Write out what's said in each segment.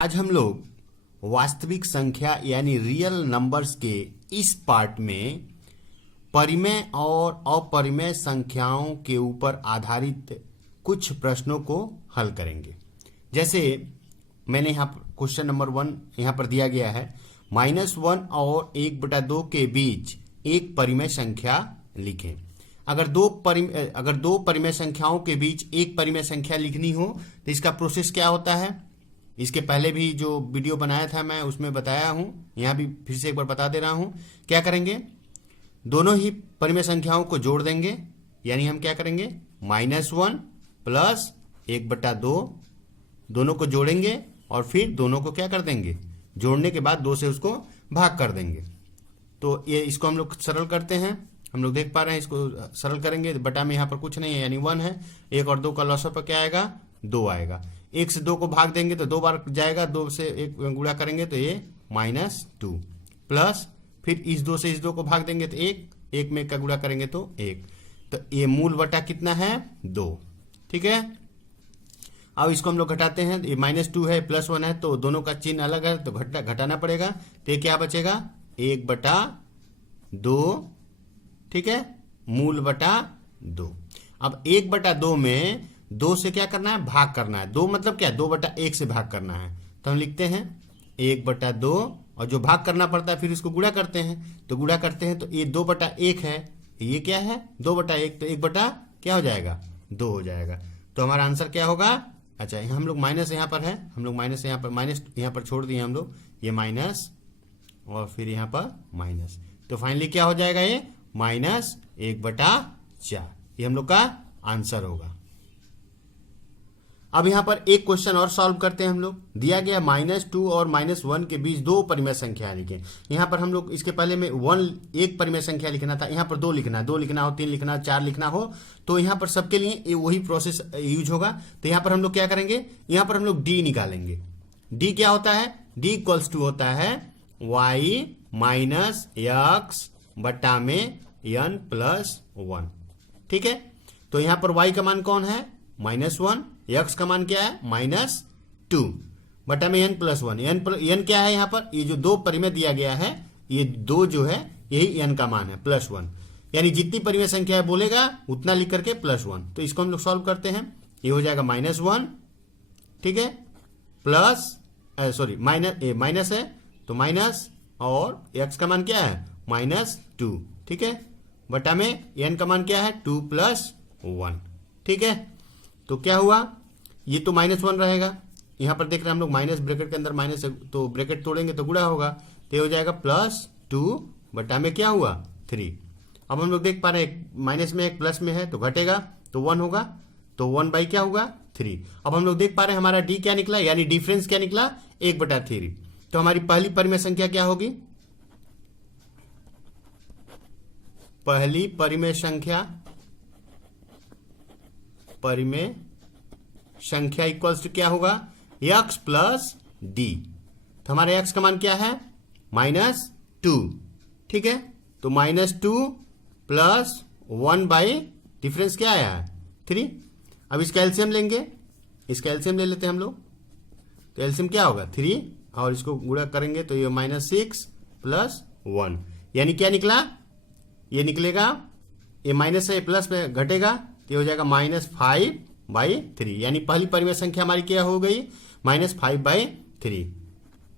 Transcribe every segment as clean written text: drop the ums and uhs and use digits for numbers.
आज हम लोग वास्तविक संख्या यानी रियल नंबर्स के इस पार्ट में परिमेय और अपरिमेय संख्याओं के ऊपर आधारित कुछ प्रश्नों को हल करेंगे। जैसे मैंने यहाँ पर क्वेश्चन नंबर 1 यहाँ पर दिया गया है, -1 और 1/2 के बीच एक परिमेय संख्या लिखें। अगर दो परिमेय संख्याओं के बीच एक परिमेय संख्या लिखनी हो तो इसका प्रोसेस क्या होता है। इसके पहले भी जो वीडियो बनाया था मैं उसमें बताया हूं, यहाँ भी फिर से एक बार बता दे रहा हूं। क्या करेंगे, दोनों ही परिमेय संख्याओं को जोड़ देंगे, यानी हम क्या करेंगे -1 प्लस 1/2 दोनों को जोड़ेंगे और फिर दोनों को क्या कर देंगे, जोड़ने के बाद 2 से उसको भाग कर देंगे। तो ये इसको हम लोग सरल करते हैं। हम लोग देख पा रहे हैं, इसको सरल करेंगे बटा में यहाँ पर कुछ नहीं है यानी 1 है। 1 और 2 का लॉसअप पर क्या आएगा, 2 आएगा। 1 से 2 को भाग देंगे तो 2 बार जाएगा, 2 से 1 गुणा करेंगे तो ये -2 प्लस फिर इस 2 से इस 2 को भाग देंगे तो 1 में 1 का गुणा करेंगे तो 1। तो ये मूल बटा कितना है, 2। ठीक है, अब इसको हम लोग घटाते हैं। ये -2 है, +1 है, तो दोनों का चिन्ह अलग है तो घटाना पड़ेगा। तो ये क्या बचेगा, 1/2। ठीक है, मूल बटा 2। अब 1/2 में 2 से क्या करना है, भाग करना है। 2 मतलब क्या, 2/1 से भाग करना है। तो हम लिखते हैं 1/2 और जो भाग करना पड़ता है फिर इसको गुणा करते हैं। तो गुणा करते हैं तो ये 2/1 है, ये क्या है 2/1, तो 1 बटा क्या हो जाएगा, 2 हो जाएगा। तो हमारा आंसर क्या होगा, अच्छा हम लोग माइनस यहाँ पर है, हम लोग माइनस यहाँ पर छोड़ दिए हम लोग, ये माइनस और फिर यहाँ पर माइनस। तो फाइनली क्या हो जाएगा, ये -1/4। ये हम लोग का आंसर होगा। अब यहाँ पर एक क्वेश्चन और सॉल्व करते हैं हम लोग। दिया गया -2 और -1 के बीच 2 परिमेय संख्या लिखें। यहाँ पर हम लोग इसके पहले में 1 परिमेय संख्या लिखना था, यहाँ पर 2 लिखना है। 2 लिखना हो, 3 लिखना हो, 4 लिखना हो, तो यहाँ पर सबके लिए वही प्रोसेस यूज होगा। तो यहाँ पर हम लोग क्या करेंगे, यहाँ पर हम लोग डी निकालेंगे। डी क्या होता है, डी = होता है y - x बटा में n + 1। ठीक है, तो यहाँ पर y का मान कौन है, -1, x का मान क्या है, -2 बटा में n + 1। n क्या है, यहाँ पर ये जो 2 परिमेय दिया गया है, ये 2 जो है यही n का मान है, +1। यानी जितनी परिमेय संख्या है बोलेगा उतना लिख करके +1। तो इसको हम लोग सॉल्व करते हैं। ये हो जाएगा -1, ठीक है, प्लस माइनस है तो माइनस, और x का मान क्या है, -2। ठीक है, बटा में n का मान क्या है, 2 + 1। ठीक है, तो क्या हुआ, ये तो -1 रहेगा। यहाँ पर देख रहे हैं हम लोग माइनस ब्रैकेट के अंदर माइनस है, तो ब्रैकेट तोड़ेंगे तो गुणा होगा, तो ये हो जाएगा +2 बटा में क्या हुआ, 3। अब हम लोग देख पा रहे हैं माइनस में एक प्लस में है तो घटेगा तो 1 होगा, तो 1 क्या होगा, 3। अब हम लोग देख पा रहे हैं हमारा डी क्या निकला, यानी डिफरेंस क्या निकला, 1/3। तो हमारी पहली परिमेय संख्या क्या होगी, पहली परिमेय संख्या इक्वल्स टू क्या होगा, x + d। तो हमारे x का मान क्या है, -2। ठीक है, तो -2 + 1 डिफरेंस क्या आया है, 3। अब इसका एलसीएम लेंगे, इसका एलसीएम ले लेते हैं हम लोग। तो एलसीएम क्या होगा, 3, और इसको गुणा करेंगे तो ये -6 + 1, यानी क्या निकला, ये निकलेगा, ये माइनस है प्लस में घटेगा तो ये हो जाएगा -5/3। यानी पहली परिमेय संख्या हमारी क्या हो गई, -5/3।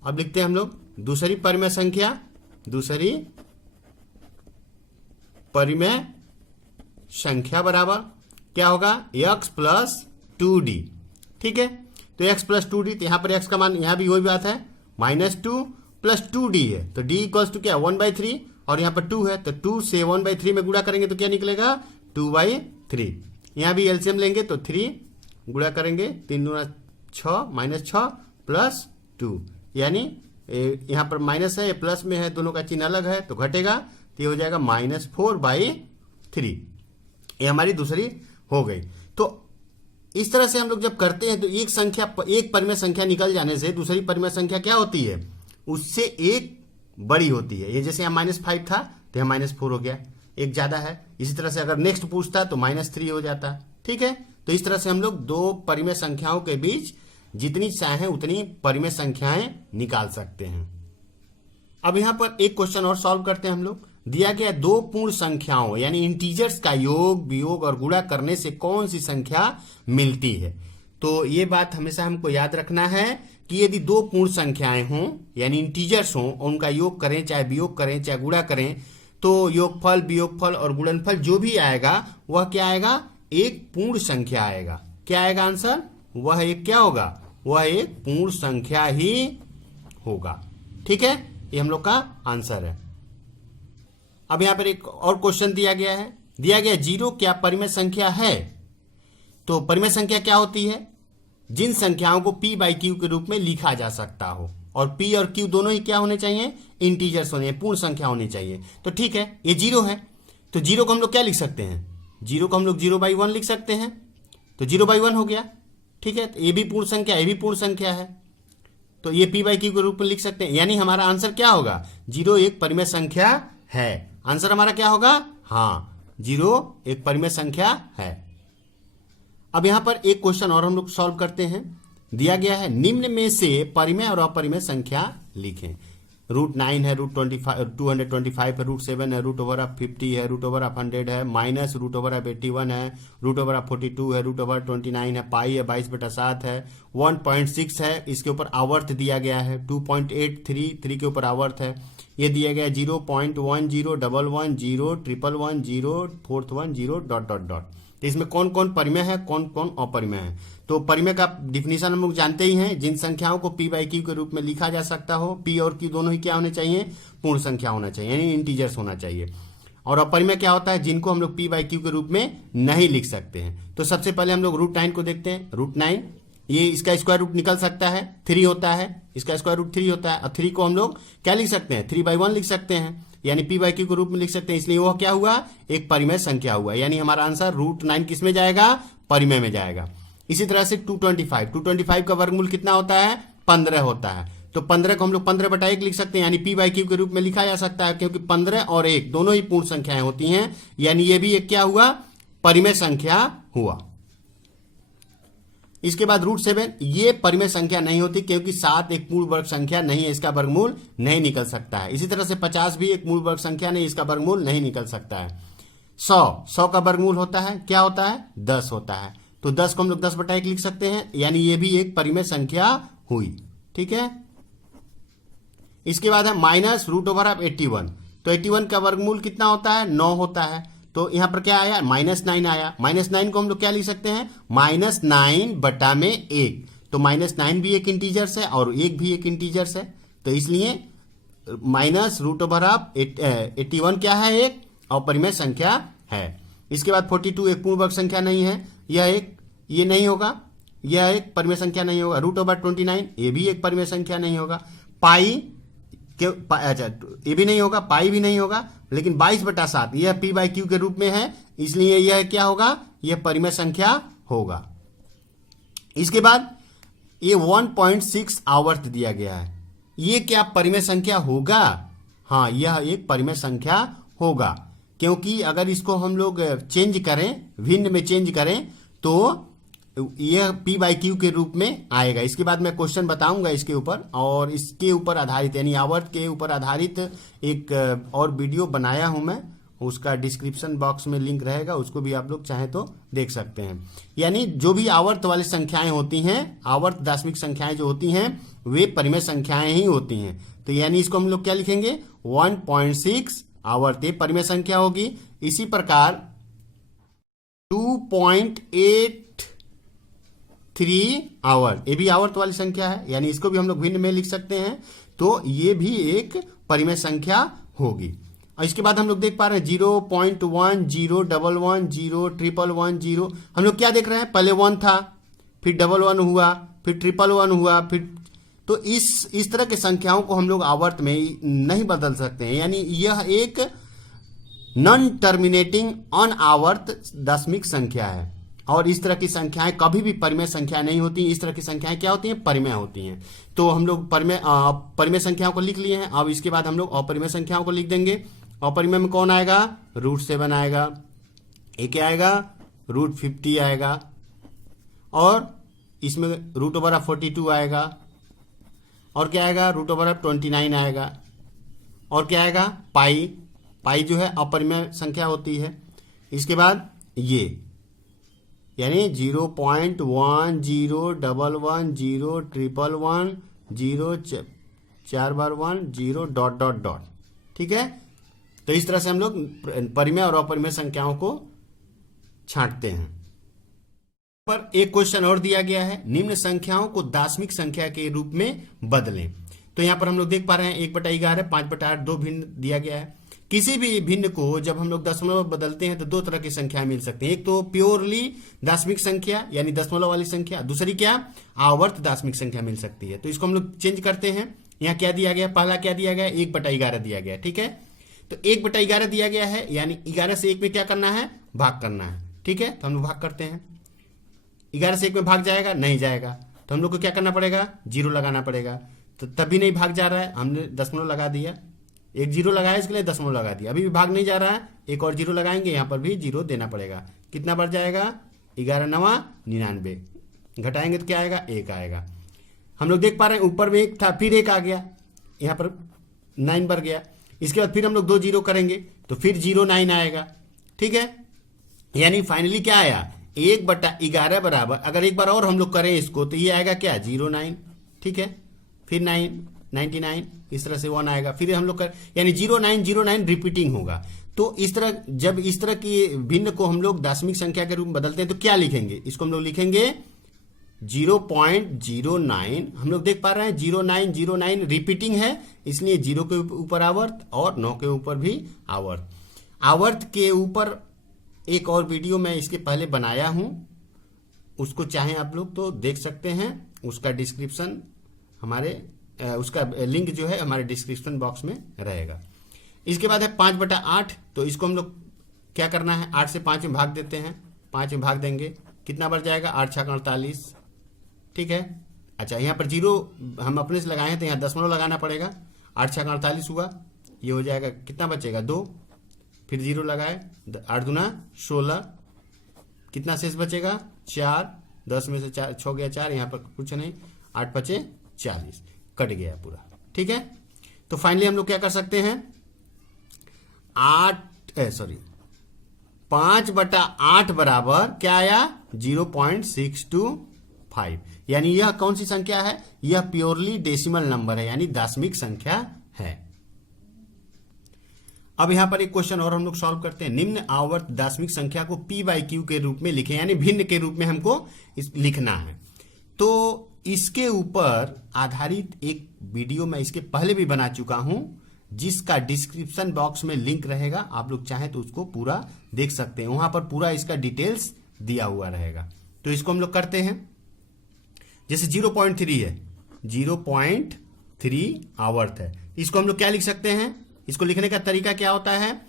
अब लिखते हैं हम लोग दूसरी परिमेय संख्या बराबर क्या होगा, x + 2d। ठीक है, तो x + 2d, तो यहाँ पर x का मान, यहाँ भी वही बात है, -2 + 2d है, तो d = क्या, 1/3, और यहाँ पर 2 है तो 2 से 1/3 में गुणा करेंगे तो क्या निकलेगा, 2/3। यहाँ भी एलसीएम लेंगे तो 3 गुणा करेंगे, 3 दूना 6, -6 + 2, यानी यहाँ पर माइनस है, प्लस में है, दोनों का चिन्ह अलग है तो घटेगा, तो ये हो जाएगा -4/3। ये हमारी दूसरी हो गई। तो इस तरह से हम लोग जब करते हैं तो एक परिमेय संख्या निकल जाने से दूसरी परिमेय संख्या क्या होती है, उससे एक बड़ी होती है। ये जैसे यहाँ -5 था तो यहाँ -4 हो गया, एक ज्यादा है। इसी तरह से अगर नेक्स्ट पूछता तो -3 हो जाता। ठीक है, तो इस तरह से हम लोग 2 परिमेय संख्याओं के बीच जितनी चाहें उतनी परिमेय संख्याएं निकाल सकते हैं। अब यहाँ पर एक क्वेश्चन और सॉल्व करते हैं हम लोग। दिया गया दो पूर्ण संख्याओं यानी इंटीजर्स का योग, वियोग और गुणा करने से कौन सी संख्या मिलती है। तो ये बात हमेशा हमको याद रखना है कि यदि दो पूर्ण संख्याएं हों यानी इंटीजर्स हों, उनका योग करें, चाहे वियोग करें, चाहे गुणा करें, तो योगफल, वियोगफल और गुणनफल जो भी आएगा वह क्या आएगा, एक पूर्ण संख्या आएगा। क्या आएगा आंसर, वह एक क्या होगा, वह एक पूर्ण संख्या ही होगा। ठीक है, ये हम लोग का आंसर है। अब यहां पर एक और क्वेश्चन दिया गया है। दिया गया 0 क्या परिमेय संख्या है। तो परिमेय संख्या क्या होती है, जिन संख्याओं को p बाई क्यू के रूप में लिखा जा सकता हो, और p और q दोनों ही क्या होने चाहिए, इंटीजर्स होने, पूर्ण संख्या होनी चाहिए। तो ठीक है, ये 0 है, तो 0 को हम लोग क्या लिख सकते हैं, 0 को हम लोग 0/1 लिख सकते हैं, तो 0/1 हो गया। ठीक है, तो ये भी पूर्ण संख्या, ये भी पूर्ण संख्या है, तो ये p बाई क्यू के रूप में लिख सकते हैं। यानी हमारा आंसर क्या होगा, 0 एक परिमेय संख्या है। आंसर हमारा क्या होगा, हाँ 0 एक परिमेय संख्या है। अब यहां पर एक क्वेश्चन और हम लोग सॉल्व करते हैं। दिया गया है निम्न में से परिमेय और अपरिमेय संख्या लिखें। √9 है, √225 है, √7 है, √50 है, √100 है, माइनस √81 है, √42 है, √29 है, पाई है, 22/7 है, 1.6 है, इसके ऊपर आवर्त दिया गया है, 2.833 के ऊपर आवर्त है। ये दिया गया 0.10 11 0 111 0 4th 0 डॉट डॉट डॉट। तो इसमें कौन कौन परिमेय है, कौन कौन अपरिमेय है। तो परिमेय का डिफिनीशन हम लोग जानते ही हैं, जिन संख्याओं को p बाई क्यू के रूप में लिखा जा सकता हो, p और q दोनों ही क्या होने चाहिए, पूर्ण संख्या होना चाहिए, यानी इंटीजर्स होना चाहिए। और अपरिमेय क्या होता है, जिनको हम लोग p बाई क्यू के रूप में नहीं लिख सकते हैं। तो सबसे पहले हम लोग √9 को देखते हैं। √9 ये इसका स्क्वायर रूट निकल सकता है, 3 होता है, इसका स्क्वायर रूट 3 होता है, और 3 को हम लोग क्या लिख सकते हैं, 3/1 लिख सकते हैं, यानी p बाई क्यू के रूप में लिख सकते हैं। इसलिए वह क्या हुआ, एक परिमेय संख्या हुआ, यानी हमारा आंसर √9 किस में जाएगा, परिमेय में जाएगा। इसी तरह से 225 का वर्गमूल कितना होता है, 15 होता है। तो 15 को हम लोग 15/1 लिख सकते हैं, यानी p बाई क्यू के रूप में लिखा जा सकता है, क्योंकि 15 और 1 दोनों ही पूर्ण संख्याएं होती हैं, यानी ये भी एक क्या हुआ, परिमेय संख्या हुआ। इसके बाद √7 ये परिमेय संख्या नहीं होती, क्योंकि 7 एक मूल वर्ग संख्या नहीं है, इसका वर्गमूल नहीं निकल सकता है। इसी तरह से 50 भी एक मूल वर्ग संख्या नहीं, इसका वर्गमूल नहीं निकल सकता है। 100 का वर्गमूल होता है, क्या होता है, 10 होता है। तो 10 को हम लोग 10/1 लिख सकते हैं, यानी ये भी एक परिमेय संख्या हुई। ठीक है, इसके बाद है माइनस √81। तो 81 का वर्गमूल कितना होता है, 9 होता है। तो यहां पर क्या आया, -9 आया। -9 को हम लोग क्या लिख सकते हैं, -9/1। तो -9 भी एक इंटीजर्स है और 1 भी एक इंटीजर्स है, तो इसलिए -√81 क्या है, एक अपरिमेय संख्या है। इसके बाद 42 एक पूर्ण वर्ग संख्या नहीं है, ये नहीं होगा, यह एक परिमेय संख्या नहीं होगा। √29 ये भी एक परिमेय संख्या नहीं होगा। पाई अच्छा ये भी नहीं होगा, पाई भी नहीं होगा, लेकिन 22/7 यह p बाई क्यू के रूप में है, इसलिए यह क्या होगा, यह परिमेय संख्या होगा। इसके बाद ये 1.6 आवर्त दिया गया है, ये क्या परिमेय संख्या होगा, हाँ यह एक परिमेय संख्या होगा, क्योंकि अगर इसको हम लोग चेंज करें, भिन्न में चेंज करें, तो यह p बाई क्यू के रूप में आएगा। इसके बाद मैं क्वेश्चन बताऊंगा इसके ऊपर, और इसके ऊपर आधारित यानी आवर्त के ऊपर आधारित एक और वीडियो बनाया हूं मैं, उसका डिस्क्रिप्शन बॉक्स में लिंक रहेगा, उसको भी आप लोग चाहें तो देख सकते हैं। यानी जो भी आवर्त वाली संख्याएं होती हैं, आवर्त दशमिक संख्याएं जो होती हैं, वे परिमेय संख्याएं ही होती हैं। तो यानी इसको हम लोग क्या लिखेंगे, 1.6 आवर्त ये परिमेय संख्या होगी। इसी प्रकार 2.83 आवर्त ये भी आवर्त वाली संख्या है, यानी इसको भी हम लोग भिन्न में लिख सकते हैं, तो ये भी एक परिमेय संख्या होगी। और इसके बाद हम लोग देख पा रहे हैं 0.10 0 11 0 111 0। हम लोग क्या देख रहे हैं, पहले 1 था, फिर 11 हुआ, फिर 111 हुआ, फिर तो इस तरह के संख्याओं को हम लोग आवर्त में नहीं बदल सकते हैं, यानी यह एक नॉन टर्मिनेटिंग अनआवर्त दशमिक संख्या है। और इस तरह की संख्याएं कभी भी परिमेय संख्या नहीं होती, इस तरह की संख्याएं क्या होती हैं, परिमेय होती हैं। तो हम लोग परिमेय संख्याओं को लिख लिए हैं। अब इसके बाद हम लोग अपरिमेय संख्याओं को लिख देंगे। अपरिमेय में कौन आएगा, √7 आएगा, ये क्या आएगा, √50 आएगा, और इसमें √42 आएगा, और क्या आएगा √29 आएगा, और क्या आएगा पाई जो है अपरिमेय संख्या होती है। इसके बाद ये यानी 0.1 0 11 0 1 1 0 4 बार 1 0 ... ठीक है। तो इस तरह से हम लोग परिमेय और अपरिमेय संख्याओं को छांटते हैं। पर एक क्वेश्चन और दिया गया है, निम्न संख्याओं को दाशमिक संख्या के रूप में बदलें। तो यहां पर हम लोग देख पा रहे हैं 1/11 5/8 दो भिन्न दिया गया है। किसी भी भिन्न को जब हम लोग दशमलव बदलते हैं तो दो तरह की संख्या मिल सकती है। एक तो प्योरली दाशमिक संख्या यानी दशमलव वाली संख्या, दूसरी क्या आवर्त दाशमिक संख्या मिल सकती है। तो इसको हम लोग चेंज करते हैं। यहाँ क्या दिया गया, पहला क्या दिया गया 1/11 दिया गया, ठीक है। तो 1/11 दिया गया है यानी 11 से 1 में क्या करना है, भाग करना है, ठीक है। तो हम लोग भाग करते हैं। 11 से 1 में भाग जाएगा, नहीं जाएगा, तो हम लोग को क्या करना पड़ेगा, 0 लगाना पड़ेगा। तो तभी नहीं भाग जा रहा है, हमने दशमलव लगा दिया, एक 0 लगाया इसके लिए दशमलव लगा दिया, अभी भी भाग नहीं जा रहा है, एक और 0 लगाएंगे, यहाँ पर भी 0 देना पड़ेगा। कितना बढ़ जाएगा 11 9 99, घटाएंगे तो क्या आएगा 1 आएगा। हम लोग देख पा रहे हैं ऊपर में 1 था, फिर 1 आ गया, यहाँ पर 9 बढ़ गया। इसके बाद फिर हम लोग 2 0 करेंगे तो फिर 0 9 आएगा, ठीक है। यानी फाइनली क्या आया 1/11 बराबर, अगर एक बार और हम लोग करें इसको तो ये आएगा क्या 0 9, ठीक है। फिर 9 99, इस तरह से 1 आएगा, फिर हम लोग कर यानी 0 9 रिपीटिंग होगा। तो इस तरह जब इस तरह की भिन्न को हम लोग दाशमिक संख्या के रूप में बदलते हैं तो क्या लिखेंगे, इसको हम लोग लिखेंगे 0.09। हम लोग देख पा रहे हैं 09 रिपीटिंग है, इसलिए 0 के ऊपर आवर्त और 9 के ऊपर भी आवर्त। आवर्त के ऊपर एक और वीडियो मैं इसके पहले बनाया हूं, उसको चाहें आप लोग तो देख सकते हैं, उसका डिस्क्रिप्शन उसका लिंक जो है हमारे डिस्क्रिप्शन बॉक्स में रहेगा। इसके बाद है 5/8, तो इसको हम लोग क्या करना है 8 से 5 में भाग देते हैं, 5 में भाग देंगे, कितना बढ़ जाएगा 8 6 48, ठीक है। अच्छा यहाँ पर 0 हम अपने से लगाए हैं तो यहाँ दशमलव लगाना पड़ेगा, 8 6 48 हुआ, ये हो जाएगा, कितना बचेगा 2, फिर 0 लगाए 8 दूना 16, कितना शेष बचेगा 4, 10 में से 4 6 गया 4, यहाँ पर कुछ नहीं, 8 5 40, कट गया पूरा, ठीक है। तो फाइनली हम लोग क्या कर सकते हैं 5/8 बराबर क्या आया 0.625, यानी यह कौन सी संख्या है, यह प्योरली डेसिमल नंबर है यानी दाशमिक संख्या है। अब यहां पर एक क्वेश्चन और हम लोग सॉल्व करते हैं। निम्न आवर्त दाशमिक संख्या को p/q के रूप में लिखें, यानी भिन्न के रूप में हमको लिखना है। तो इसके ऊपर आधारित एक वीडियो मैं इसके पहले भी बना चुका हूं, जिसका डिस्क्रिप्शन बॉक्स में लिंक रहेगा, आप लोग चाहें तो उसको पूरा देख सकते हैं, वहां पर पूरा इसका डिटेल्स दिया हुआ रहेगा। तो इसको हम लोग करते हैं, जैसे 0.3 है, 0.3 आवर्त है, इसको हम लोग क्या लिख सकते हैं, इसको लिखने का तरीका क्या होता है,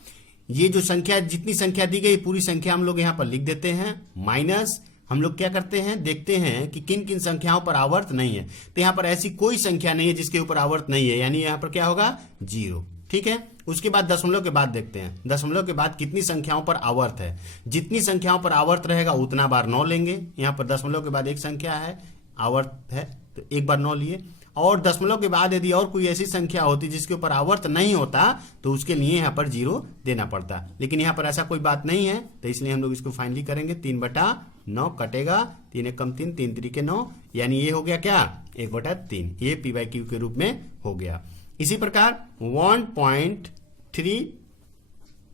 ये जो संख्या जितनी संख्या दी गई पूरी संख्या हम लोग यहां पर लिख देते हैं, माइनस हम लोग क्या करते हैं देखते हैं कि किन किन संख्याओं पर आवर्त नहीं है। तो यहां पर ऐसी कोई संख्या नहीं है जिसके ऊपर आवर्त नहीं है, यानी यहां पर क्या होगा 0, ठीक है। उसके बाद दशमलव के बाद देखते हैं, दशमलव के बाद कितनी संख्याओं पर आवर्त है, जितनी संख्याओं पर आवर्त रहेगा उतना बार 9 लेंगे। यहां पर दशमलव के बाद एक संख्या है आवर्त है तो एक बार 9 लिए, और दशमलव के बाद यदि और कोई ऐसी संख्या होती जिसके ऊपर आवर्त नहीं होता तो उसके लिए यहाँ पर 0 देना पड़ता, लेकिन यहाँ पर ऐसा कोई बात नहीं है, तो इसलिए हम लोग इसको फाइनली करेंगे 3/9 कटेगा, 3 1 कम 3 3 3 के 9, यानी ये हो गया क्या 1/3, ये p/q के रूप में हो गया। इसी प्रकार 1.3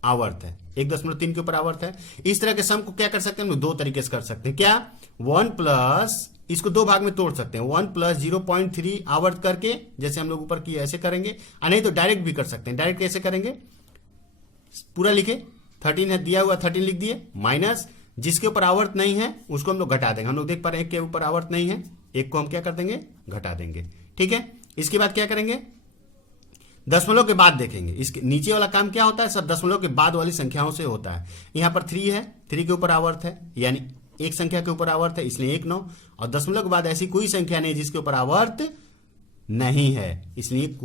आवर्त है, 1.3 के ऊपर आवर्त है। इस तरह के सम को क्या कर सकते हैं हम लोग, दो तरीके से कर सकते हैं, क्या 1 प्लस, इसको दो भाग में तोड़ सकते हैं, 1 प्लस 0.3 आवर्त करके, जैसे हम लोग ऊपर किए ऐसे करेंगे, नहीं तो डायरेक्ट भी कर सकते हैं। डायरेक्ट कैसे करेंगे, पूरा लिखे 13 है दिया हुआ 13 लिख दिए, माइनस जिसके ऊपर आवर्त नहीं है उसको हम लोग घटा देंगे। हम लोग देख पा रहे हैं एक के ऊपर आवर्त नहीं है, एक को हम क्या कर देंगे घटा देंगे, ठीक है। इसके बाद क्या करेंगे, दशमलव के बाद देखेंगे, इसके नीचे वाला काम क्या होता है सब दशमलव के बाद वाली संख्याओं से होता है। यहाँ पर 3 है, 3 के ऊपर आवर्त है, यानी एक संख्या के ऊपर आवर्त है इसलिए 1 9, और दशमलव के बाद ऐसी कोई संख्या नहीं जिसके ऊपर आवर्त नहीं है, इसलिए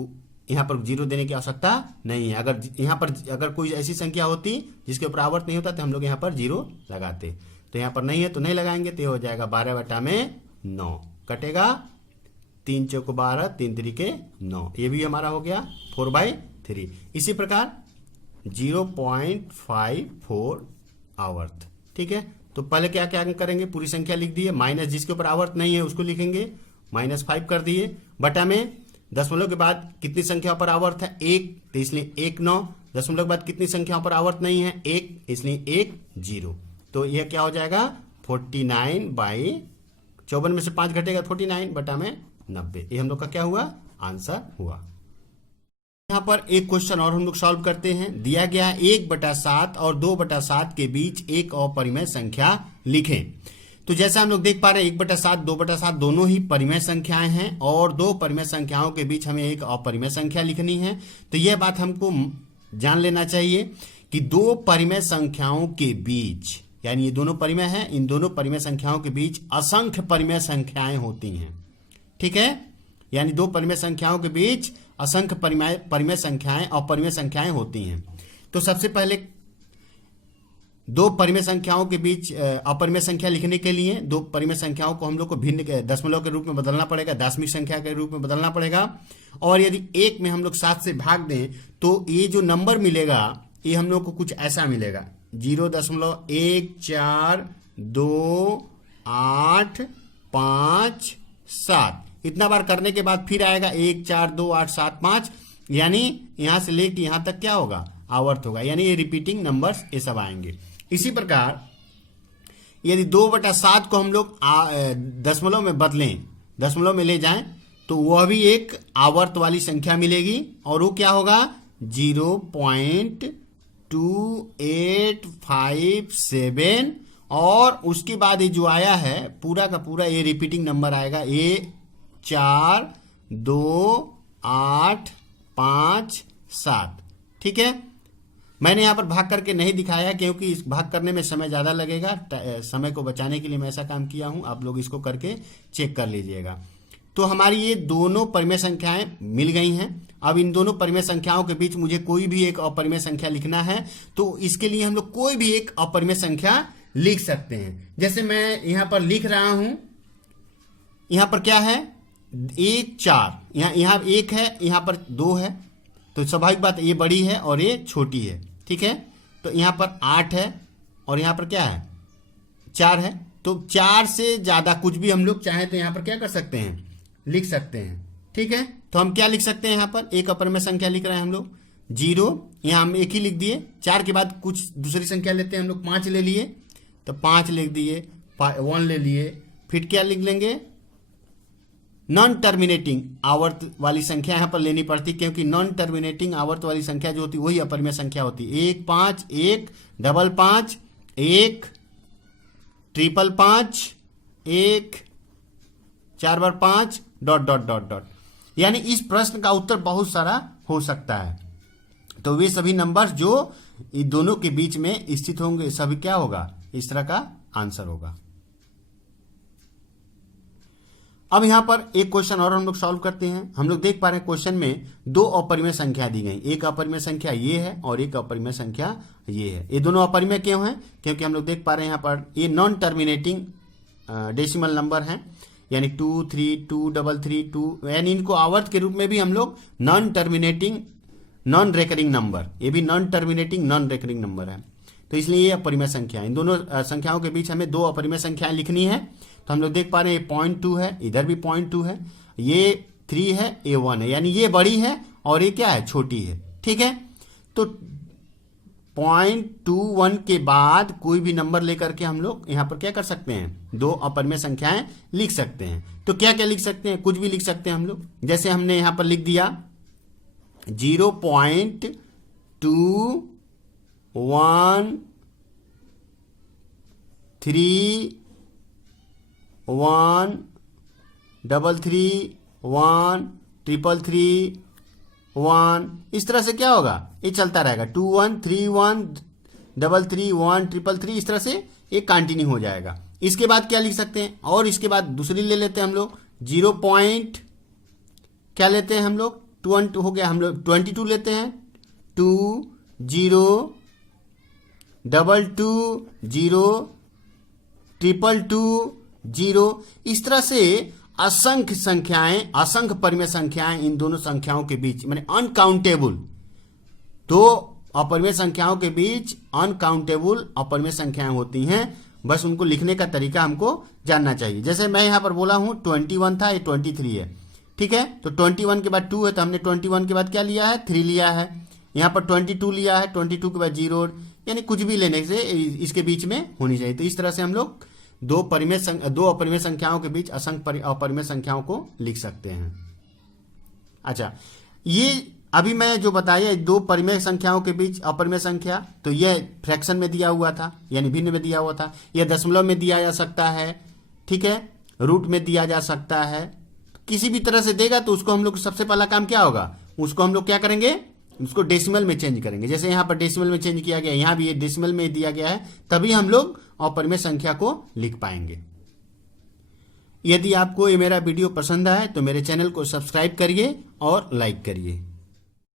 यहाँ पर 0 देने की आवश्यकता नहीं है। अगर यहाँ पर अगर कोई ऐसी संख्या होती जिसके ऊपर आवर्त नहीं होता तो हम लोग यहाँ पर 0 लगाते, तो यहाँ पर नहीं है तो नहीं लगाएंगे, तो हो जाएगा 12/5 9 कटेगा, 3 चौको 12, 3 तरीके 9, ये भी हमारा हो गया 4/3। इसी प्रकार 0.54 आवर्त। ठीक है, तो पहले क्या क्या करेंगे, पूरी संख्या लिख दिए, माइनस जिसके ऊपर आवर्त नहीं है उसको लिखेंगे, -5 कर दिए, बटा में दशमलव के बाद कितनी संख्या पर आवर्त है 1, तो इसलिए 1 9, दशमलव के बाद कितनी संख्या पर आवर्त नहीं है 1, इसलिए 1 0। तो यह क्या हो जाएगा 49/54 में से 5 घटेगा 49 बटा में 90। ये हम लोग का क्या हुआ, आंसर हुआ। यहाँ पर एक क्वेश्चन और हम लोग सॉल्व करते हैं। दिया गया 1/7 और 2/7 के बीच एक अपरिमेय संख्या लिखें। तो जैसा हम लोग देख पा रहे हैं 1/7 2/7 दोनों ही परिमेय संख्याएं हैं और दो परिमेय संख्याओं के बीच हमें एक अपरिमेय संख्या लिखनी है। तो यह बात हमको जान लेना चाहिए कि दो परिमेय संख्याओं के बीच, यानी ये दोनों परिमेय हैं, इन दोनों परिमेय संख्याओं के बीच असंख्य परिमेय संख्याएं होती हैं। ठीक है, यानी दो परिमेय संख्याओं के बीच असंख्य परिमेय संख्याएं और अपरिमेय संख्याएं होती हैं। तो सबसे पहले दो परिमेय संख्याओं के बीच अपरिमेय संख्या लिखने के लिए दो परिमेय संख्याओं को हम लोग को भिन्न दशमलव के रूप में बदलना पड़ेगा, दशमिक संख्या के रूप में बदलना पड़ेगा। और यदि 1 में हम लोग 7 से भाग दें तो ये जो नंबर मिलेगा ये हम लोग को कुछ ऐसा मिलेगा 0.142857। इतना बार करने के बाद फिर आएगा 1 4 2 8 7 5, यानी यहां से लेके यहां तक क्या होगा, आवर्त होगा, यानी ये रिपीटिंग नंबर्स ये सब आएंगे। इसी प्रकार यदि 2/7 को हम लोग दशमलव में बदलें, दशमलव में ले जाएं, तो वह भी एक आवर्त वाली संख्या मिलेगी और वो क्या होगा 0.2857। और उसके बाद ये जो आया है पूरा का पूरा ये रिपीटिंग नंबर आएगा, ये 4 2 8 5 7। ठीक है, मैंने यहाँ पर भाग करके नहीं दिखाया क्योंकि इस भाग करने में समय ज़्यादा लगेगा, समय को बचाने के लिए मैं ऐसा काम किया हूँ। आप लोग इसको करके चेक कर लीजिएगा। तो हमारी ये दोनों परिमेय संख्याएं मिल गई हैं। अब इन दोनों परिमेय संख्याओं के बीच मुझे कोई भी एक अपरिमेय संख्या लिखना है, तो इसके लिए हम लोग कोई भी एक अपरिमेय संख्या लिख सकते हैं। जैसे मैं यहाँ पर लिख रहा हूँ, यहाँ पर क्या है 1 4, यहाँ 1 है, यहाँ पर 2 है, तो स्वाभाविक बात ये बड़ी है और ये छोटी है। ठीक है, तो यहाँ पर 8 है और यहाँ पर क्या है 4 है, तो 4 से ज़्यादा कुछ भी हम लोग चाहें तो यहाँ पर क्या कर सकते हैं, लिख सकते हैं। ठीक है, तो हम क्या लिख सकते हैं, यहाँ पर एक अपरिमेय संख्या लिख रहे हैं हम लोग 0, यहाँ हम 1 ही लिख दिए। 4 के बाद कुछ दूसरी संख्या लेते हैं हम लोग, 5 ले लिए तो 5 लिख दिए, 1 ले लिए, फिर क्या लिख लेंगे, नॉन टर्मिनेटिंग आवर्त वाली संख्या यहाँ पर लेनी पड़ती, क्योंकि नॉन टर्मिनेटिंग आवर्त वाली संख्या जो होती वही अपरिमेय संख्या होती। 1 5 1 5 5 1 5 5 1 4 बार 5 ... यानी इस प्रश्न का उत्तर बहुत सारा हो सकता है। तो वे सभी नंबर्स जो इन दोनों के बीच में स्थित होंगे सभी क्या होगा, इस तरह का आंसर होगा। अब यहाँ पर एक क्वेश्चन और हम लोग सॉल्व करते हैं। हम लोग देख पा रहे हैं क्वेश्चन में दो अपरिमेय संख्या दी गई, एक अपरिमेय संख्या ये है और एक अपरिमेय संख्या ये है। ये दोनों अपरिमेय क्यों हैं, क्योंकि हम लोग देख पा रहे हैं यहाँ पर ये नॉन टर्मिनेटिंग डेसिमल नंबर हैं, यानी 2 3 2 3 3 2, यानी इनको आवर्त के रूप में भी हम लोग non terminating non recurring number, ये भी non terminating non recurring number है। तो इसलिए ये अपरिमेय संख्या, इन दोनों संख्याओं के बीच हमें दो अपरिमेय संख्याएं लिखनी है। तो हम लोग देख पा रहे हैं ये 0.2 है, इधर भी 0.2 है, ये 3 है, ये 1 है, यानी ये बड़ी है और ये क्या है, छोटी है। ठीक है, तो 0.21 के बाद कोई भी नंबर लेकर के हम लोग यहाँ पर क्या कर सकते हैं, दो अपरिमेय संख्याएं लिख सकते हैं। तो क्या क्या लिख सकते हैं, कुछ भी लिख सकते हैं हम लोग। जैसे हमने यहाँ पर लिख दिया 0.21 3 1 3 3 1 3 3 1, इस तरह से क्या होगा, ये चलता रहेगा 2 1 3 1 3 3 1 3 3, इस तरह से ये कंटिन्यू हो जाएगा। इसके बाद क्या लिख सकते हैं, और इसके बाद दूसरी ले लेते हैं हम लोग 0. क्या लेते हैं हम लोग, 2 हो गया, हम लोग 22 लेते हैं, 2 0 2 2 0 2 2 0। इस तरह से असंख्य संख्याएं, असंख्य परिमेय संख्याएं इन दोनों संख्याओं के बीच, माने अनकाउंटेबल, दो अपरिमेय संख्याओं के बीच अनकाउंटेबल अपरिमेय संख्याएं होती हैं। बस उनको लिखने का तरीका हमको जानना चाहिए। जैसे मैं यहां पर बोला हूं 21 था, ये 23 है, ठीक है। तो 21 के बाद 2 है, तो हमने 21 के बाद क्या लिया है, 3 लिया है। यहां पर 22 लिया है, 22 के बाद 0, यानी कुछ भी लेने से इसके बीच में होनी चाहिए। तो इस तरह से हम लोग दो अपरिमेय संख्याओं के बीच असंख्य अपरिमेय संख्याओं को लिख सकते हैं। अच्छा, ये अभी मैं जो बताया दो परिमेय संख्याओं के बीच अपरिमेय संख्या, तो यह फ्रैक्शन में दिया हुआ था, यानी भिन्न में दिया हुआ था। यह दशमलव में दिया जा सकता है, ठीक है, रूट में दिया जा सकता है, किसी भी तरह से देगा तो उसको हम लोग सबसे पहला काम क्या होगा, उसको हम लोग क्या करेंगे, उसको डेसिमल में चेंज करेंगे। जैसे यहाँ पर डेसिमल में चेंज किया गया, यहाँ भी ये डेसिमल में दिया गया है, तभी हम लोग अपरिमेय संख्या को लिख पाएंगे। यदि आपको ये मेरा वीडियो पसंद आए तो मेरे चैनल को सब्सक्राइब करिए और लाइक करिए।